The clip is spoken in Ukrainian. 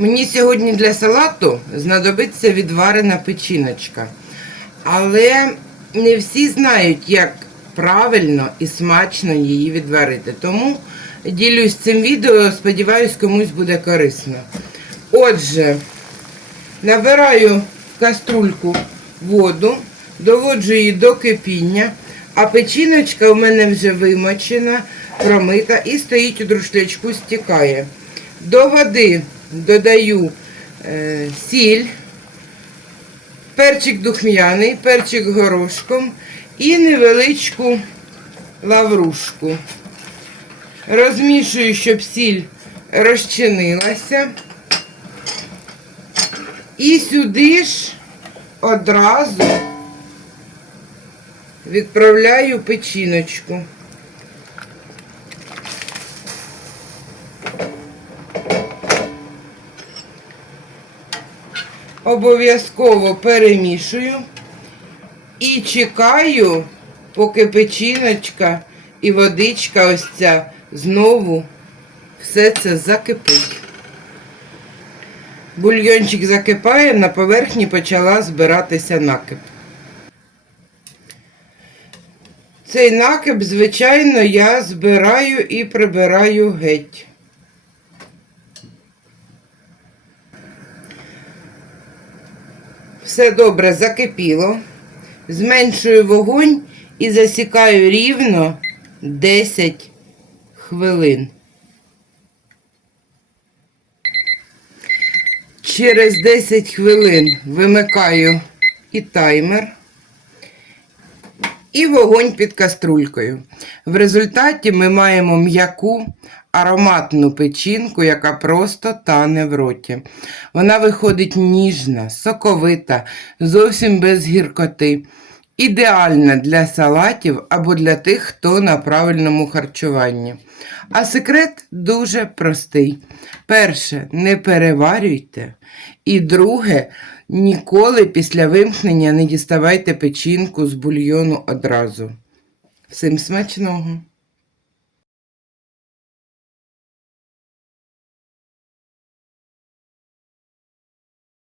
Мені сьогодні для салату знадобиться відварена печіночка. Але не всі знають, як правильно і смачно її відварити. Тому ділюсь цим відео, сподіваюсь, комусь буде корисно. Отже, набираю в каструльку воду, доводжу її до кипіння, а печіночка у мене вже вимочена, промита і стоїть у друшлячку, стікає. До води додаю е, сіль, перчик духмяний, перчик горошком і невеличку лаврушку. Розмішую, щоб сіль розчинилася. І сюди ж одразу відправляю печіночку. Обов'язково перемішую і чекаю, поки печіночка і водичка ось ця знову все це закипить. Бульйончик закипає, на поверхні почала збиратися накип. Цей накип, звичайно, я збираю і прибираю геть. Все добре закипіло. Зменшую вогонь і засікаю рівно 10 хвилин. Через 10 хвилин вимикаю і таймер, і вогонь під каструлькою. В результаті ми маємо м'яку ароматну печінку, яка просто тане в роті. Вона виходить ніжна, соковита, зовсім без гіркоти. Ідеальна для салатів або для тих, хто на правильному харчуванні. А секрет дуже простий. Перше, не переварюйте. І друге, ніколи після вимкнення не діставайте печінку з бульйону одразу. Всім смачного!